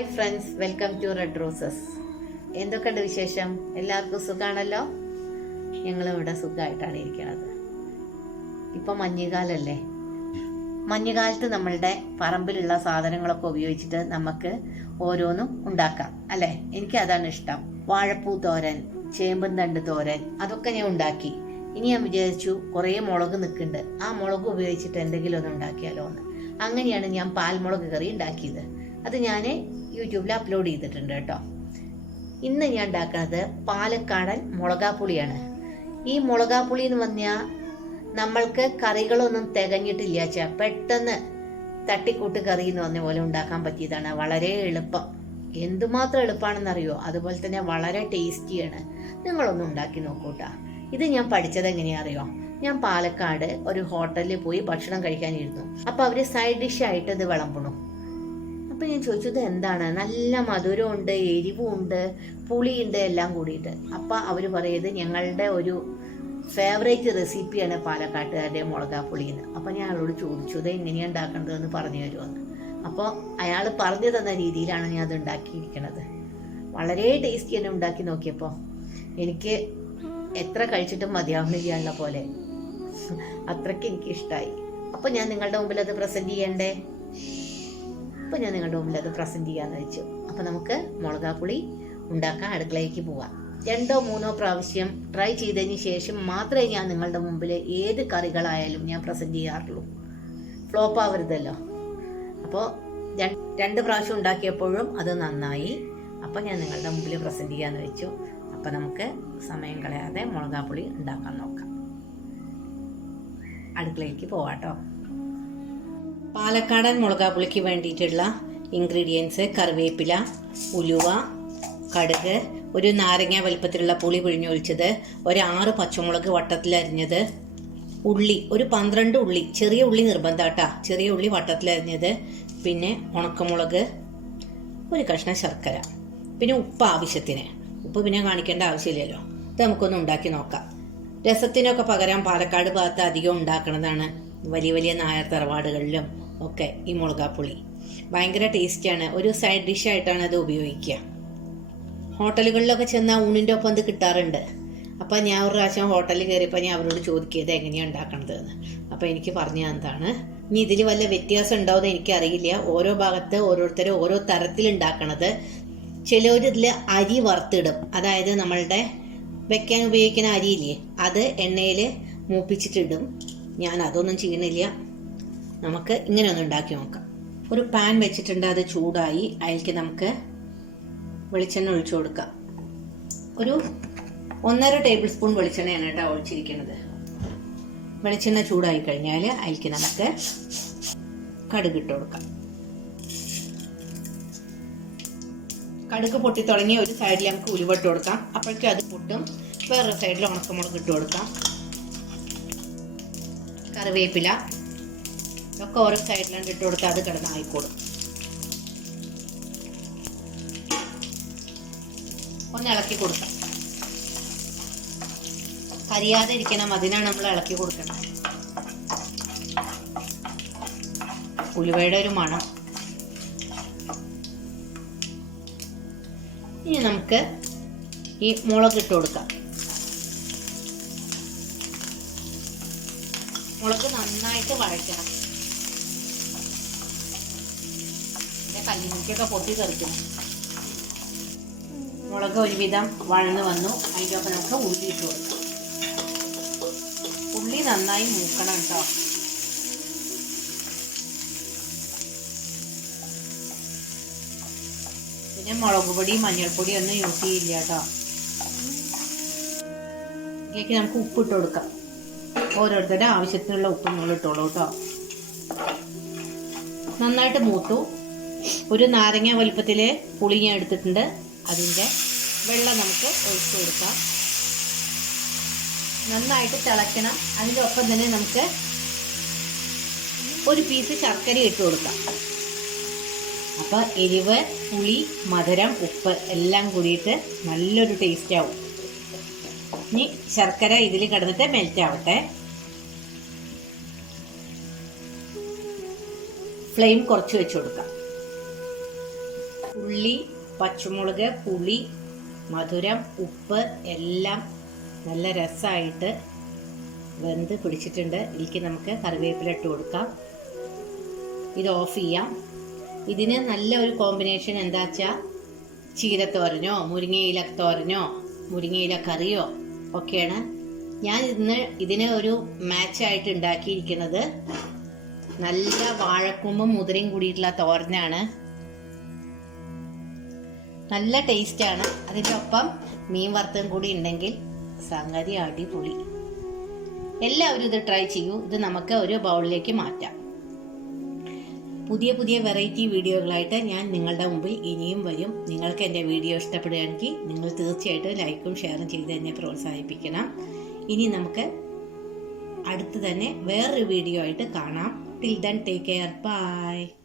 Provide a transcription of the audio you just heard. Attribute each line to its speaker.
Speaker 1: Hi friends welcome to red roses. എന്തൊക്കെയുണ്ട് വിശേഷം? എല്ലാവർക്കും സുഖമാണല്ലോ ഞങ്ങളും ഇവിടെ സുഖമായിട്ടാണ് ഇരിക്കുന്നത്. ഇപ്പം മഞ്ഞുകാലല്ലേ? മഞ്ഞുകാലത്ത് നമ്മളുടെ പറമ്പിലുള്ള സാധനങ്ങളൊക്കെ ഉപയോഗിച്ചിട്ട് നമുക്ക് ഓരോന്നും ഉണ്ടാക്കാം അല്ലേ? എനിക്ക് അതാണ് ഇഷ്ടം. വാഴപ്പൂ തോരൻ ചേമ്പും തണ്ട് തോരൻ അതൊക്കെ ഞാൻ ഉണ്ടാക്കി. ഇനി ഞാൻ വിചാരിച്ചു കുറേ മുളക് നിൽക്കുന്നുണ്ട്. ആ മുളക് ഉപയോഗിച്ചിട്ട് എന്തെങ്കിലും ഒന്ന് ഉണ്ടാക്കിയാലോ എന്ന്. അങ്ങനെയാണ് ഞാൻ പാൽമുളക് കറി ഉണ്ടാക്കിയത്. അത് ഞാൻ യൂട്യൂബിൽ അപ്ലോഡ് ചെയ്തിട്ടുണ്ട് കേട്ടോ. ഇന്ന് ഞാൻ ഉണ്ടാക്കുന്നത് പാലക്കാടൻ മുളകാപ്പുളിയാണ്. ഈ മുളകാപ്പുളി എന്ന് പറഞ്ഞാൽ നമ്മൾക്ക് കറികളൊന്നും തികഞ്ഞിട്ടില്ല ചാ പെട്ടെന്ന് തട്ടിക്കൂട്ട് കറി എന്ന് പറഞ്ഞ പോലെ ഉണ്ടാക്കാൻ പറ്റിയതാണ്. വളരെ എളുപ്പം. എന്തുമാത്രം എളുപ്പമാണെന്നറിയോ അതുപോലെ തന്നെ വളരെ ടേസ്റ്റിയാണ്. നിങ്ങളൊന്ന് ഉണ്ടാക്കി നോക്കൂട്ടാ. ഇത് ഞാൻ പഠിച്ചത് എങ്ങനെയാ അറിയോ? ഞാൻ പാലക്കാട് ഒരു ഹോട്ടലിൽ പോയി ഭക്ഷണം കഴിക്കാനിരുന്നു. അപ്പോൾ അവർ സൈഡ് ഡിഷ് ആയിട്ട് ഇത് വിളമ്പണു. അപ്പൊ ഞാൻ ചോദിച്ചത് എന്താണ്? നല്ല മധുരമുണ്ട് എരിവുണ്ട് പുളിയുണ്ട് എല്ലാം കൂടിയിട്ട്. അപ്പൊ അവർ പറയുന്നത് ഞങ്ങളുടെ ഒരു ഫേവറേറ്റ് റെസിപ്പിയാണ് പാലക്കാട്ടുകാരുടെ മുളകാപ്പുളി എന്ന് അപ്പൊ ഞാൻ അയാളോട് ചോദിച്ചു ഇത് എങ്ങനെയാ ഉണ്ടാക്കേണ്ടതെന്ന് പറഞ്ഞു തരുമെന്ന് അപ്പോൾ അയാൾ പറഞ്ഞു തന്ന രീതിയിലാണ് ഞാൻ അത് ഉണ്ടാക്കിയിരിക്കുന്നത് വളരെ ടേസ്റ്റി തന്നെ ഉണ്ടാക്കി നോക്കിയപ്പോൾ എനിക്ക് എത്ര കഴിച്ചിട്ടും മതിയാവുന്നില്ല പോലെ. അത്രയ്ക്ക് എനിക്കിഷ്ടമായി അപ്പം അപ്പൊ ഞാൻ നിങ്ങളുടെ മുമ്പിൽ അത് പ്രസന്റ് ചെയ്യണ്ടേ? അപ്പൊ ഞാൻ നിങ്ങളുടെ മുമ്പിൽ അത് പ്രസന്റ് ചെയ്യാമെന്ന് വെച്ചു. അപ്പോൾ നമുക്ക് മുളകാപ്പുളി ഉണ്ടാക്കാൻ അടുക്കളയ്ക്ക് പോവാം. രണ്ടോ മൂന്നോ പ്രാവശ്യം ട്രൈ ചെയ്തതിന് ശേഷം മാത്രമേ ഞാൻ നിങ്ങളുടെ മുമ്പിൽ ഏത് കറികളായാലും ഞാൻ പ്രസന്റ് ചെയ്യാറുള്ളൂ. ഫ്ലോപ്പ് ആവരുതല്ലോ. അപ്പോൾ രണ്ട് പ്രാവശ്യം ഉണ്ടാക്കിയപ്പോഴും അത് നന്നായി. അപ്പം ഞാൻ നിങ്ങളുടെ മുമ്പിൽ പ്രസന്റ് ചെയ്യാന്ന് വെച്ചു. അപ്പം നമുക്ക് സമയം കളയാതെ മുളകാപ്പുളി ഉണ്ടാക്കാൻ നോക്കാം. അടുക്കളയിലേക്ക് പോവാട്ടോ. പാലക്കാടൻ മുളകാപ്പുളിക്ക് വേണ്ടിയിട്ടുള്ള ഇൻഗ്രീഡിയൻസ് കറിവേപ്പില ഉലുവ കടുക് ഒരു നാരങ്ങ വലിപ്പത്തിലുള്ള പുളി പിഴിഞ്ഞൊഴിച്ചത് ഒരു ആറ് പച്ചമുളക് വട്ടത്തിലരിഞ്ഞത് ഉള്ളി ഒരു പന്ത്രണ്ട് ഉള്ളി ചെറിയ ഉള്ളി നിർബന്ധാട്ടാ ചെറിയ ഉള്ളി വട്ടത്തിലരിഞ്ഞത് പിന്നെ ഉണക്കമുളക് ഒരു കഷ്ണം ശർക്കര പിന്നെ ഉപ്പ് ആവശ്യത്തിന്. ഉപ്പ് പിന്നെ കാണിക്കേണ്ട ആവശ്യമില്ലല്ലോ. ഇത് നമുക്കൊന്ന് ഉണ്ടാക്കി നോക്കാം. രസത്തിനൊക്കെ പകരം പാലക്കാട് ഭാഗത്ത് അധികം ഉണ്ടാക്കുന്നതാണ് വലിയ വലിയ നായർ തറവാടുകളിലും ഒക്കെ ഈ മുളകാപ്പുളി. ഭയങ്കര ടേസ്റ്റിയാണ് ഒരു സൈഡ് ഡിഷ് ആയിട്ടാണ് അത് ഉപയോഗിക്കുക. ഹോട്ടലുകളിലൊക്കെ ചെന്നാൽ ഊണിന്റെ ഒപ്പം അത് കിട്ടാറുണ്ട്. അപ്പം ഞാൻ ഒരു പ്രാവശ്യം ഹോട്ടലിൽ കയറിയപ്പോൾ ഞാൻ അവരോട് ചോദിക്കുക ഇത് എങ്ങനെയാണ് ഉണ്ടാക്കണത്? എന്ന്. അപ്പോൾ എനിക്ക് പറഞ്ഞു എന്താണ് ഇനി ഇതിൽ വല്ല വ്യത്യാസം ഉണ്ടാവുമെന്ന് എനിക്കറിയില്ല. ഓരോ ഭാഗത്ത് ഓരോരുത്തരും ഓരോ തരത്തിൽ ഉണ്ടാക്കണത്. ചിലർ ഇതിൽ അരി വറുത്തിടും. അതായത് നമ്മളുടെ വെക്കാൻ ഉപയോഗിക്കുന്ന അരിയില്ലേ അത് എണ്ണയിൽ മൂപ്പിച്ചിട്ടിടും. ഞാൻ അതൊന്നും ചെയ്യണില്ല നമുക്ക് ഇങ്ങനെ ഒന്ന് ഉണ്ടാക്കി നോക്കാം. ഒരു പാൻ വെച്ചിട്ടുണ്ട് അത് ചൂടായി അതിലേക്ക് നമുക്ക് വെളിച്ചെണ്ണ ഒഴിച്ചു കൊടുക്കാം. ഒരു ഒന്നര ടേബിൾ സ്പൂൺ വെളിച്ചെണ്ണയാണ് കേട്ടോ ഒഴിച്ചിരിക്കുന്നത്. വെളിച്ചെണ്ണ ചൂടായി കഴിഞ്ഞാൽ അതിലേക്ക് നമുക്ക് കടുക് ഇട്ട് കൊടുക്കാം. കടുക് പൊട്ടി തുടങ്ങി ഒരു സൈഡിൽ നമുക്ക് ഉലുവട്ട് കൊടുക്കാം. അപ്പോഴേക്കും അത് പൊട്ടും. വേറൊരു സൈഡിൽ ഉണക്കമുളക് ഇട്ട് കൊടുക്കാം. കറിവേപ്പില ഒക്കെ ഓരോ സൈഡിലാണ് ഇട്ട് കൊടുത്താൽ അത് കിടന്ന് ആയിക്കോളും ഒന്ന് ഇളക്കി കൊടുക്കാം കരിയാതെ ഇരിക്കണം അതിനാണ് നമ്മൾ ഇളക്കി കൊടുക്കണം. ഉലുവയുടെ ഒരു മണം. ഇനി നമുക്ക് ഈ മുളക് ഇട്ട് കൊടുക്കാം. മുളക് നന്നായിട്ട് വഴറ്റണം. പിന്നെ കല്ലിമുക്കൊക്കെ പൊട്ടി തെറിക്കണം മുളക് ഒരുവിധം വഴന്ന് വന്നു. അതിന്റെ ഒപ്പം നമുക്ക് ഉള്ളി ഇട്ട് കൊടുക്കാം. ഉള്ളി നന്നായി മൂക്കണം കേട്ടോ. പിന്നെ മുളക് പൊടി മഞ്ഞൾപ്പൊടി ഒന്നും യൂസ് ചെയ്യില്ല കേട്ടോ. ഇതിലേക്ക് നമുക്ക് ഉപ്പിട്ട് കൊടുക്കാം. ഓരോരുത്തരുടെ ആവശ്യത്തിനുള്ള ഉപ്പ് നിങ്ങൾ ഇട്ടോളൂ കേട്ടോ. നന്നായിട്ട് മൂത്തു. ഒരു നാരങ്ങ വലുപ്പത്തിൽ പുളി ഞാൻ എടുത്തിട്ടുണ്ട്. അതിന്റെ വെള്ളം നമുക്ക് ഒഴിച്ചു കൊടുക്കാം. നന്നായിട്ട് തിളയ്ക്കണം. അതിന്റെ ഒപ്പം തന്നെ നമുക്ക് ഒരു പീസ് ശർക്കര ഇട്ട് കൊടുക്കാം. അപ്പോൾ എരിവ് പുളി മധുരം ഉപ്പ് എല്ലാം കൂടിയിട്ട് നല്ലൊരു ടേസ്റ്റ് ആവും. ഇനി ശർക്കര ഇതിൽ കിടന്നിട്ട് മെൽറ്റ് ആവട്ടെ. ഫ്ലെയിം കുറച്ച് വെച്ച് കൊടുക്കാം.
Speaker 2: ഉള്ളി പച്ചമുളക് പുളി മധുരം ഉപ്പ് എല്ലാം നല്ല രസമായിട്ട് വെന്ത് പിടിച്ചിട്ടുണ്ട്. ഇതിലേക്ക് നമുക്ക് കറിവേപ്പില ഇട്ട് കൊടുക്കാം. ഇത് ഓഫ് ചെയ്യാം. ഇതിന് നല്ല ഒരു കോമ്പിനേഷൻ എന്താ വെച്ചാൽ ചീരത്തോരനോ മുരിങ്ങയില തോരനോ മുരിങ്ങയില കറിയോ ഒക്കെയാണ്. ഞാൻ ഇന്ന് ഇതിന് ഒരു മാച്ചായിട്ട് ഉണ്ടാക്കിയിരിക്കുന്നത്. നല്ല വാഴക്കുമ്പും മുതിരയും കൂടിയിട്ടുള്ള തോരനാണ്. നല്ല ടേസ്റ്റാണ് അതിന്റെ ഒപ്പം മീൻ വറുത്തും കൂടി ഉണ്ടെങ്കിൽ സംഗതി അടിപൊളി. എല്ലാവരും ഇത് ട്രൈ ചെയ്യൂ. ഇത് നമുക്ക് ഒരു ബൗളിലേക്ക് മാറ്റാം. പുതിയ പുതിയ വെറൈറ്റി വീഡിയോകളായിട്ട് ഞാൻ നിങ്ങളുടെ മുമ്പിൽ ഇനിയും വരും. നിങ്ങൾക്ക് എന്റെ വീഡിയോ ഇഷ്ടപ്പെടുകയാണെങ്കിൽ നിങ്ങൾ തീർച്ചയായിട്ടും ലൈക്കും ഷെയറും ചെയ്ത് എന്നെ പ്രോത്സാഹിപ്പിക്കണം. ഇനി നമുക്ക് അടുത്ത് തന്നെ വേറൊരു വീഡിയോ ആയിട്ട് കാണാം. Till then, take care. Bye.